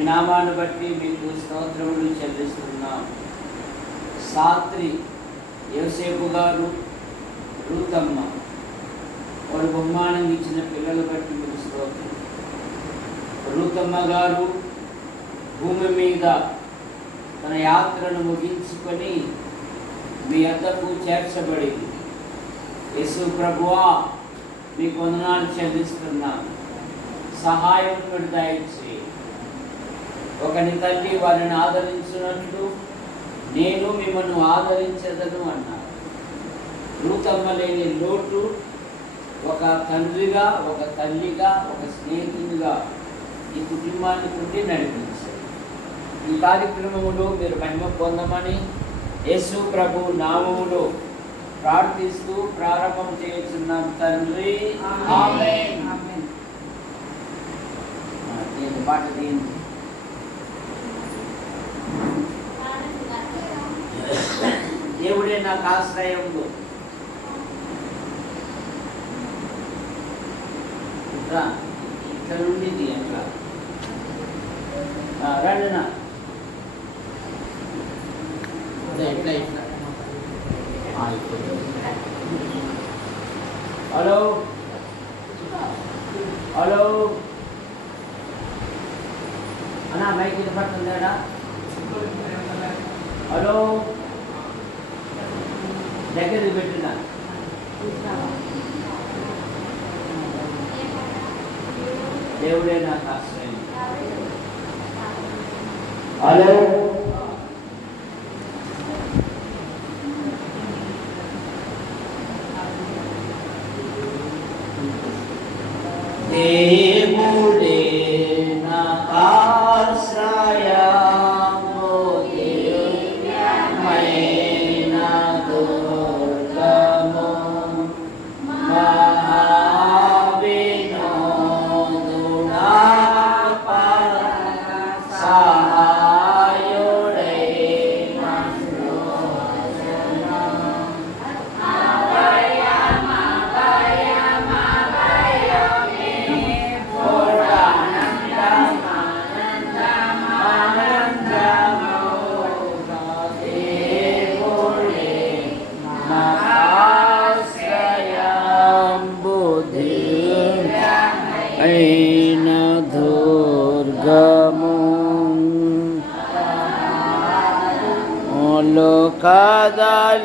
మీ నామాన్ని బట్టి మీకు స్తోత్రములు చెల్లిస్తున్నాం. సాత్రి యోసేపు గారు రూతమ్మ వారు బహుమానం ఇచ్చిన పిల్లలు బట్టి మీకు స్తోత్రం. రూతమ్మ గారు భూమి మీద తన యాత్రను ముగించుకొని మీ అద్దకు చేర్చబడింది. యేసు ప్రభువా మీకు వందనాలు చెల్లిస్తున్నాను సహాయం పెడతాయి ఒకని తల్లి వారిని ఆదరించినట్లు నేను మిమ్మల్ని ఆదరించదను అన్నారు రూతమ్మ లేని లోటు ఒక తండ్రిగా ఒక తల్లిగా ఒక స్నేహితునిగా ఈ కుటుంబాన్ని నుండి నడిపించారు. ఈ కార్యక్రమములో మీరు మహిమ పొందమని యేసు ప్రభు నామములో ప్రార్థిస్తూ ప్రారంభం చేస్తున్నాం తండ్రి. పాట దీని దేవుడే నాకు ఆశ్రయంలో రా ఇక్కడ నుండి ఇది అట్లా. ఆ, రండి నా ఇట్లా, ఇట్లా ఇట్లా. ఆ, ఇప్పుడు. హలో? హలో? అన్నా మైక్ వినపడుతుందా హలో? దగ్గర పెట్టినా దేవుడే నాకు ఆశ్రయం హలో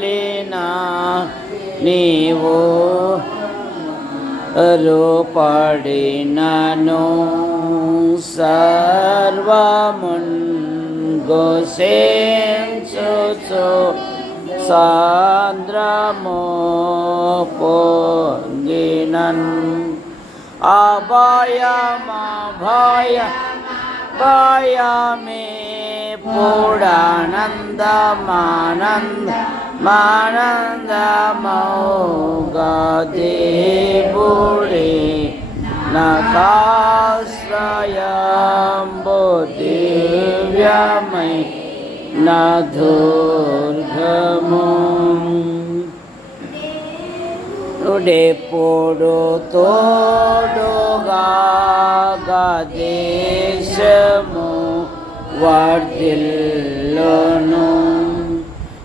लीना ने वो रूप पडिननुसर्वमुन् गोसे सुन्द्रमोपो देन् अबया मा भया मे पूर्णनन्दमानन्द मानन्दमोगदेपुरे नकाश्रयम्बो दिव्यमयि न दुर्गमो डेपोडो तोडोगा गदेशमो वर्दिल्लनो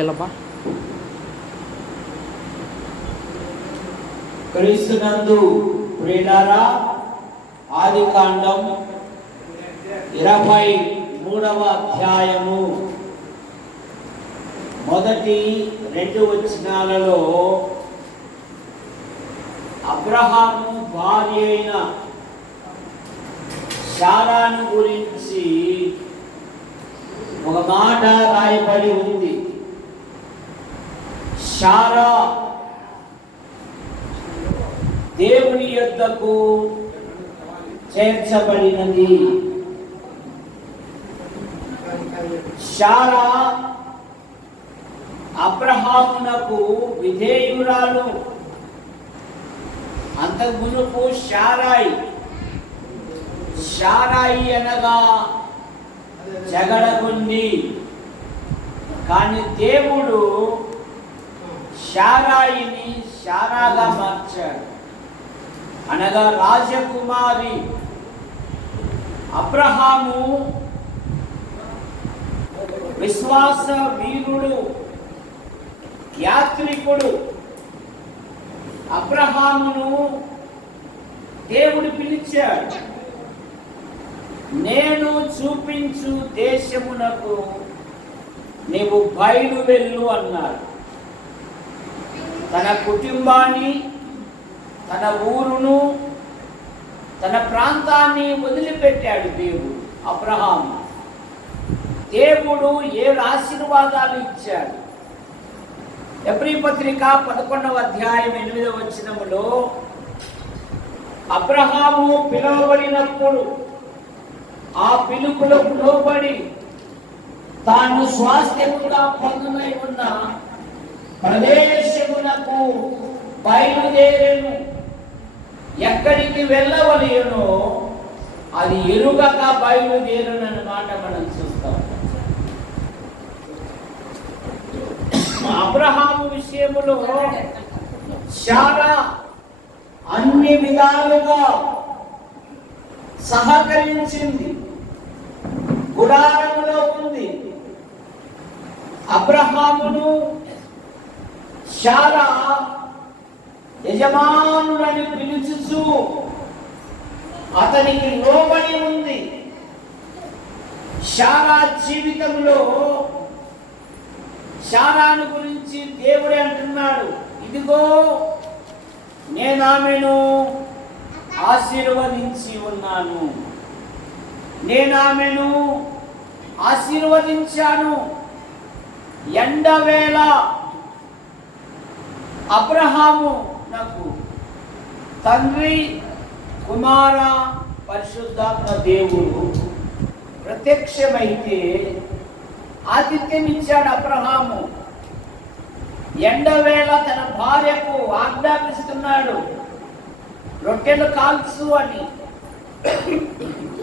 ఆఫ్ క్రీస్తునందు ప్రియులారా ఆది కాండం ఇరవై మూడవ అధ్యాయము. మొదటి రెండు వచనాలలో అబ్రహాము భార్య అయిన శారాను గురించి ఒక మాట రాయబడి ఉంది. సారా దేవుని యొద్దకు చేర్చబడినది. శారా అబ్రహామునకు విధేయురాలు. అంతకు మునుపు శారాయి. శారాయి అనగా జగడగుండి. కానీ దేవుడు శారాయిని శారాగా మార్చాడు అనగా రాజకుమారి అబ్రహాము విశ్వాస వీరుడు యాత్రికుడు. అబ్రహామును దేవుడు పిలిచాడు నేను చూపించు దేశమునకు నీవు బయలు వెళ్ళు అన్నాడు తన కుటుంబాన్ని తన ఊరును తన ప్రాంతాన్ని వదిలిపెట్టాడు దేవుడు అబ్రహాం దేవుడు ఏడు ఆశీర్వాదాలు ఇచ్చాడు? ఎబ్రి పత్రిక పదకొండవ అధ్యాయం ఎనిమిదవ వచ్చినములో అబ్రహాము పిలువబడినప్పుడు ఆ పిలుపులకు లోబడి తాను స్వాస్థ్యముగా పొందునై ఉన్న ప్రదేశమునకు బయలుదేరేను. ఎక్కడికి వెళ్ళవలేనో అది ఎరుగక బయలుదేరును అన్నమాట మనం చూస్తాం. అబ్రహాము విషయములో చాలా అన్ని విధాలుగా సహకరించింది. గుడారములో ఉంది. అబ్రహామును శారా యజమానులని పిలుచుచు అతనికి లోబడి ఉంది. శారా జీవితంలో శారాను గురించి దేవుడే అంటున్నాడు. ఇదిగో నేను ఆమెను ఆశీర్వదించి ఉన్నాను. నేను ఆమెను ఆశీర్వదించాను. ఎండవేళ అబ్రహాము నాకు తండ్రి కుమార పరిశుద్ధాత్మ దేవుడు ప్రత్యక్షమైతే ఆతిథ్యం ఇచ్చాడు అబ్రహాము. ఎండవేళ తన భార్యకు ఆజ్ఞాపిస్తున్నాడు రొట్టెలు కాల్చు అని.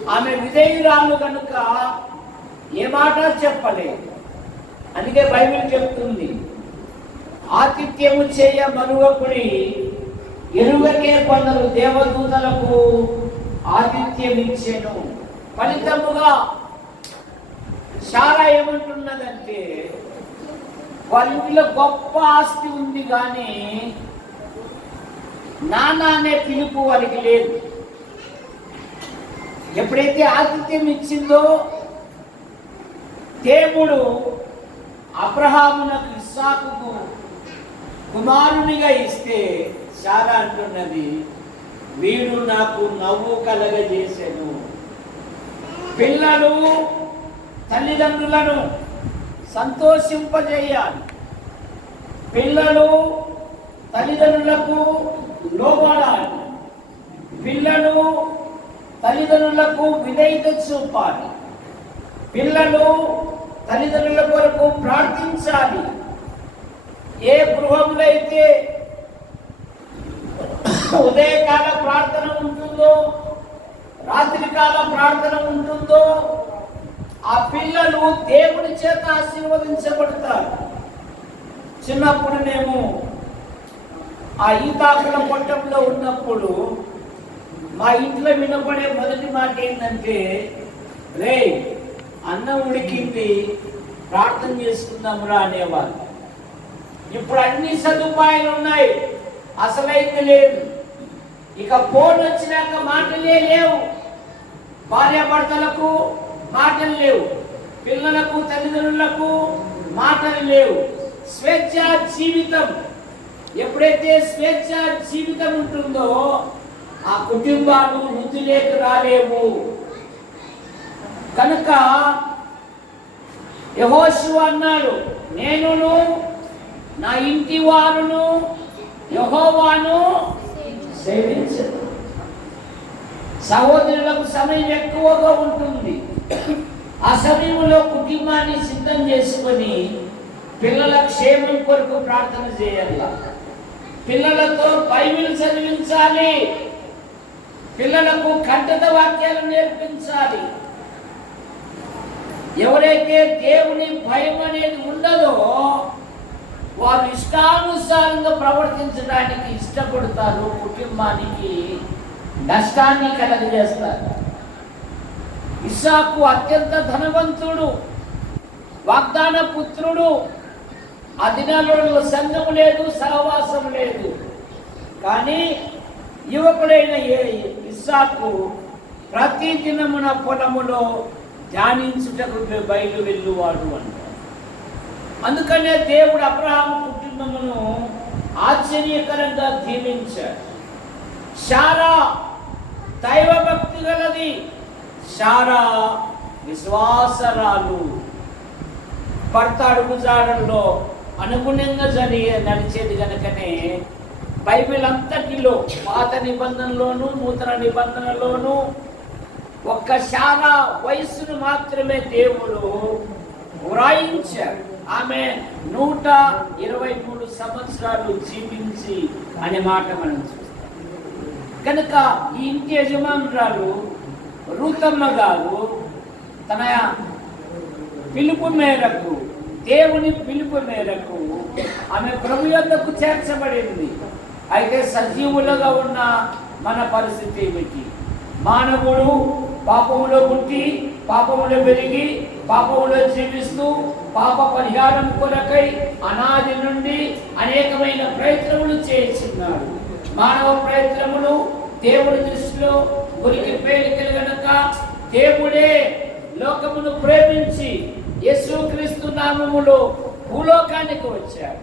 ఆమె విధేయురాలు కనుక ఏ మాట చెప్పలేదు. అందుకే బైబిల్ చెప్తుంది ఆతిథ్యము చేయ మరువకుడి ఎరుగకే కొందరు దేవదూతలకు ఆతిథ్యం ఫలితముగా శారా ఏమంటున్నదంటే వాళ్ళ ఇంట్లో గొప్ప ఆస్తి ఉంది కానీ నాన్న అనే పిలుపు వారికి లేదు. ఎప్పుడైతే ఆతిథ్యం ఇచ్చిందో దేవుడు అబ్రహామునకు ఇస్సాకుకు కుమారునిగా ఇస్తే చాలా అంటున్నది వీడు నాకు నవ్వు కలగజేశాను పిల్లలు తల్లిదండ్రులను సంతోషింపజేయాలి. పిల్లలు తల్లిదండ్రులకు లోబడాలి. పిల్లలు తల్లిదండ్రులకు విధేయత చూపాలి. పిల్లలు తల్లిదండ్రుల కొరకు ప్రార్థించాలి. ఏ గృహంలో అయితే ఉదయకాల ప్రార్థన ఉంటుందో రాత్రికాల ప్రార్థన ఉంటుందో ఆ పిల్లలు దేవుని చేత ఆశీర్వదించబడతారు. చిన్నప్పుడు మేము ఆ ఈతాకుల పొట్టంలో ఉన్నప్పుడు మా ఇంట్లో వినపడే మొదటి మాట ఏంటంటే రే అన్నం ఉడికింది ప్రార్థన చేసుకుందాం రా అనేవాళ్ళు. ఇప్పుడు అన్ని సదుపాయాలు ఉన్నాయి. అసలైంది లేదు. ఇక ఫోన్ వచ్చినాక మాటలే లేవు. భార్యాభర్తలకు మాటలు లేవు. పిల్లలకు తల్లిదండ్రులకు మాటలు లేవు. స్వేచ్ఛ జీవితం. ఎప్పుడైతే స్వేచ్ఛ జీవితం ఉంటుందో ఆ కుటుంబాలు వృద్ధిలోకి రాలేవు. కనుక యహోశివ అన్నాడు నేను నా ఇంటి వారును యహోవాను సేవించదు సహోదరులకు సమయం ఎక్కువగా ఉంటుంది. ఆ సమయంలో కుటుంబాన్ని సిద్ధం చేసుకొని పిల్లల క్షేమం కొరకు ప్రార్థన చేయాల. పిల్లలతో బైబిల్ చదివించాలి. పిల్లలకు కంటత వాక్యాలు నేర్పించాలి. ఎవరైతే దేవుని భయం అనేది ఉండదో వారు ఇష్టానుసారంగా ప్రవర్తించడానికి ఇష్టపడతారు కుటుంబానికి నష్టాన్ని కలగజేస్తారు. ఇస్సాకు అత్యంత ధనవంతుడు వాగ్దాన పుత్రుడు ఆ దినాలలో సంఘం లేదు సహవాసం లేదు. కానీ యువకుడైన ఏ ఇస్సాకు ప్రతి దినమున పొలములో ధ్యానించుటకు బయలు వెళ్ళువాడు అంటారు అందుకనే దేవుడు అబ్రహాం కుటుంబమును ఆశ్చర్యకరంగా దీవించాడు. శారా దైవ భక్తి గలది. శారా విశ్వాసరాలు. భర్త అడుగుజాడల్లో అనుగుణంగా జరిగే నడిచేది కనుకనే బైబిల్ అంతటిలో పాత నిబంధనలోను నూతన నిబంధనలోను ఒక్క శారా వయస్సును మాత్రమే దేవుడు వ్రాయించారు ఆమె నూట ఇరవై మూడు సంవత్సరాలు జీవించి అనే మాట మనం చూస్తాం. కనుక ఈ ఇంటి యజమానురాలు రూతమ్మ గారు తన పిలుపు మేరకు దేవుని పిలుపు మేరకు ఆమె ప్రభు యొక్కకు చేర్చబడింది. అయితే సజీవులుగా ఉన్న మన పరిస్థితి ఏమిటి? మానవుడు పాపములో పుట్టి పాపములో పెరిగి పాపములో జీవిస్తూ పాప పరిహారం కొరకై అనాది నుండి అనేకమైన ప్రయత్నములు చేస్తున్నాడు. మానవ ప్రయత్నములు దేవుడి దృష్టిలో గురికి పేలికలు గనక దేవుడే లోకమును ప్రేమించి యేసుక్రీస్తు నామములో భూలోకానికి వచ్చాడు.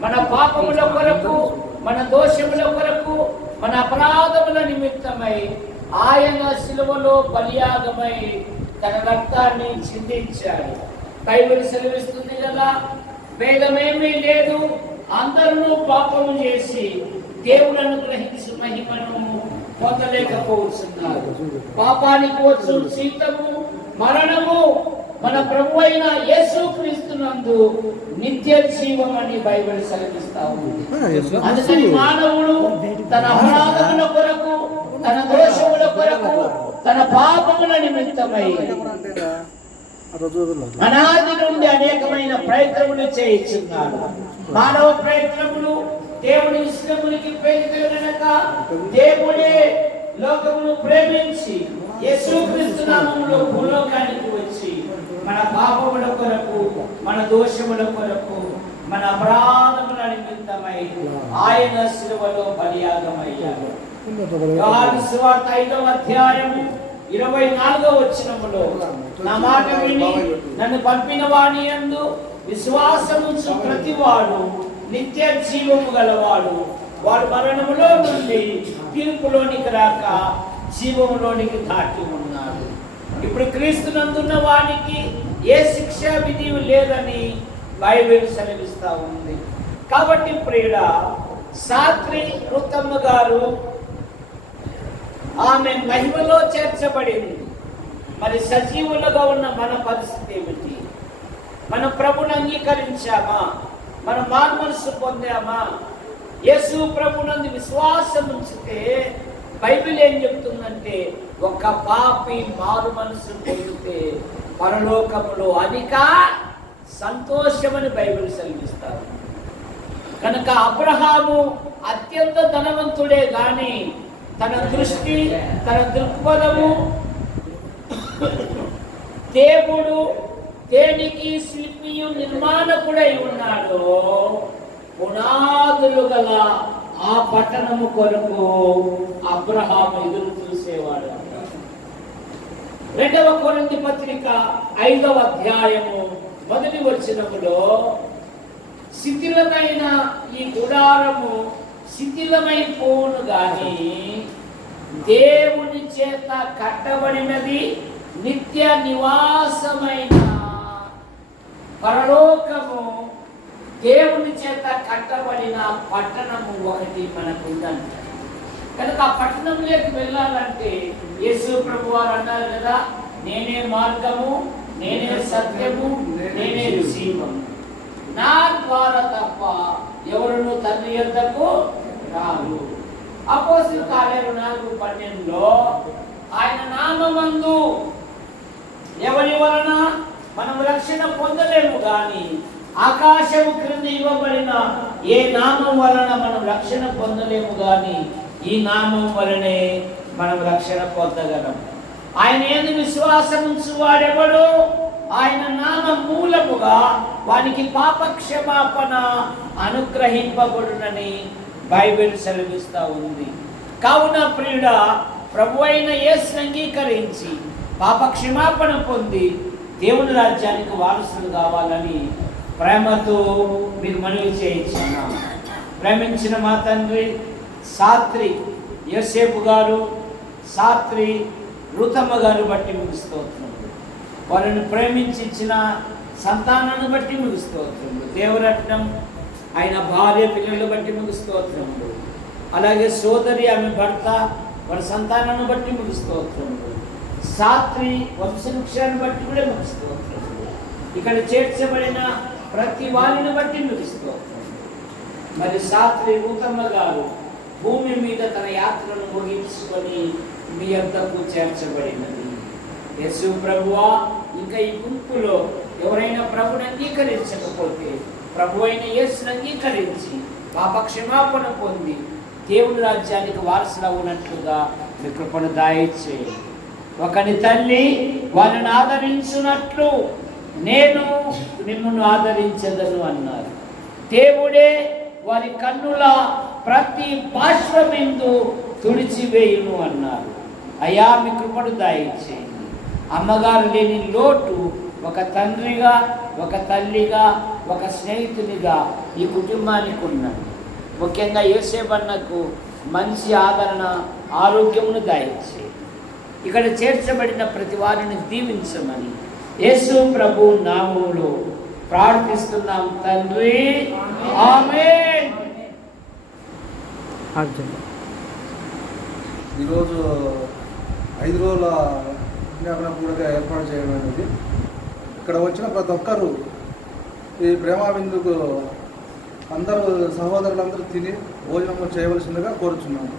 మన పాపముల కొరకు మన దోషముల కొరకు మన అపరాధముల నిమిత్తమై ఆయన శిలువలో బలియాగమై తన రక్తాన్ని చిందించాడు. బైబిల్ సెలవిస్తుంది కదా భేదమేమీ లేదు అందరూ పాపము చేసి దేవులను గ్రహించి మహిమను పొందలేకపోతున్నారు. పాపానికి వచ్చు సీతము మరణము మన ప్రభు అయిన యేసు క్రీస్తునందు నిత్య జీవం అని బైబిల్ సెలవిస్తా ఉంది. అందుకని మానవుడు తన అపరాధముల కొరకు తన దోషముల కొరకు తన పాపముల నిమిత్తమై అనాది నుండి అనేకమైన ప్రయత్నములు చేయించున్నాడు. మానవ ప్రయత్నములు దేవుని ఇష్టమునికి ప్రేరితగనక దేవుడే లోకమును ప్రేమించి యేసుక్రీస్తు నామములో భూలోకానికి వచ్చి మన పాపముల కొరకు మన దోషముల కొరకు మన అపరాధముల నిమిత్తమై ఆయన శిలువలో బలియాగమయ్యాడు. యోహాను సువార్త ఐదవ అధ్యాయము ఇరవై నాలుగో వచనములో నా మాట విని నన్ను పంపిన వాణి యందు విశ్వాసముంచు ప్రతివాడు నిత్య జీవము గలవాడు. వాడు మరణములో నుండి తీర్పులోనికి రాక జీవములోనికి దాటి ఉన్నాడు. ఇప్పుడు క్రీస్తునందున్న వానికి ఏ శిక్షా విధి లేదని బైబిల్ సెలవిస్తూ ఉంది. కాబట్టి ప్రియుడ సాత్రి రుతమ్మ గారు ఆమె మహిమలో చేర్చబడింది. మరి సజీవులుగా ఉన్న మన పరిస్థితి ఏమిటి? మన ప్రభుని అంగీకరించామా? మన మానమనసు పొందామా? యేసు ప్రభునందు విశ్వాసం ఉంచితే బైబిల్ ఏం చెప్తుందంటే ఒక పాపి మారు మనసు పొందితే పరలోకంలో అధిక సంతోషమని బైబిల్ సెలవిస్తారు. కనుక అబ్రహాము అత్యంత ధనవంతుడే కానీ తన దృష్టి తన దృక్పథము దేవుడు దేనికి శిల్పియు నిర్మాణకుడై ఉన్నాడో పునాదులు గల ఆ పట్టణము కొరకు అబ్రహాం ఎదురు చూసేవాడు. రెండవ కొరంది పత్రిక ఐదవ అధ్యాయము మొదటి వచ్చినప్పుడు శిథిలమైన ఈ గుడారము శిథిలమైపోను గాని దేవుని చేత కట్టబడినది నిత్య నివాసమైన పరలోకము. దేవుని చేత కట్టబడిన పట్టణము ఒకటి మనకు ఉందంట కనుక ఆ పట్టణంలోకి వెళ్ళాలంటే యేసు ప్రభు వారు అన్నారు కదా నేనే మార్గము నేనే సత్యము నేనే జీవము. నా ద్వారా తప్ప ఎవరును తండ్రి యొద్దకు కాదు అపోసిల్ కార్యాలు నాలుగు పన్నెండులో ఆయన నామందు ఎవరి వలన మనం రక్షణ పొందలేము కానీ ఆకాశము క్రింద ఇవ్వబడిన ఏ నామం వలన మనం రక్షణ పొందలేము కానీ ఈ నామం వలనే మనం రక్షణ పొందగలం. ఆయన ఏంది విశ్వాసం వాడెవడు ఆయన నామ మూలముగా వానికి పాపక్షమాపణ అనుగ్రహింపబడునని బైబిల్ సెలవిస్తూ ఉంది. కావున ప్రియుడ ప్రభు అయిన యేసు అంగీకరించి పాపక్షమాపణ పొంది దేవుని రాజ్యానికి వారసులు కావాలని ప్రేమతో మీరు మనవి చేయించున్నాం. ప్రేమించిన మా తండ్రి సాత్రి యోసేపు గారు సాత్రి రుతమ్మ గారు బట్టి మీకు స్తోత్రములు వారిని ప్రేమించిన సంతానాన్ని బట్టి మీకు స్తోత్రములు దేవరత్నం ఆయన భార్య పిల్లలను బట్టి ముందు స్తోత్రములు. అలాగే సోదరి ఆమె భర్త వారి సంతానాన్ని బట్టి మీకు స్తోత్రములు. సాత్రి వంశవృక్షాన్ని బట్టి కూడా మీకు స్తోత్రములు. ఇక్కడ చేర్చబడిన ప్రతి వారిని బట్టి మీకు స్తోత్రములు. మరి సాత్రి రూతమ్మ గారు భూమి మీద తన యాత్రను ముగించుకొని మీ అంతకు చేర్చబడినది. యశు ప్రభువా ఇంకా ఈ గుంపులో ఎవరైనా ప్రభుని అంగీకరించకపోతే ప్రభు అయిన యేసును అంగీకరించి పాప క్షమాపణ పొంది దేవుని రాజ్యానికి వారసులు ఉన్నట్లుగా మీ కృపను దాయిచ్చేయండి. ఒకని తల్లి వాళ్ళని ఆదరించున్నట్లు నేను మిమ్మల్ని ఆదరించదను అన్నారు. దేవుడే వారి కన్నుల ప్రతి బాష్పమిందు తుడిచివేయును అన్నారు. అయ్యా మీ కృపను దాయిచ్చేయండి. అమ్మగారు లేని లోటు ఒక తండ్రిగా ఒక తల్లిగా ఒక స్నేహితునిగా ఈ కుటుంబానికి ఉన్నది ముఖ్యంగా యేసేబన్నకు మంచి ఆదరణ ఆరోగ్యమును దాయిచ్చేయండి ఇక్కడ చేర్చబడిన ప్రతి వారిని దీవించమని. యేసు ప్రభు నామములో ప్రార్థిస్తున్నాం తండ్రి. ఆమేన్. అర్జున్ ఈరోజు ఐదు రోజుల విజ్ఞాపన పూడిక ఏర్పాటు చేయమైనది ఇక్కడ వచ్చిన ప్రతి ఒక్కరూ ఈ ప్రేమ విందుకు అందరూ సహోదరులందరూ తిని భోజనం చేయవలసిందిగా కోరుచున్నాము.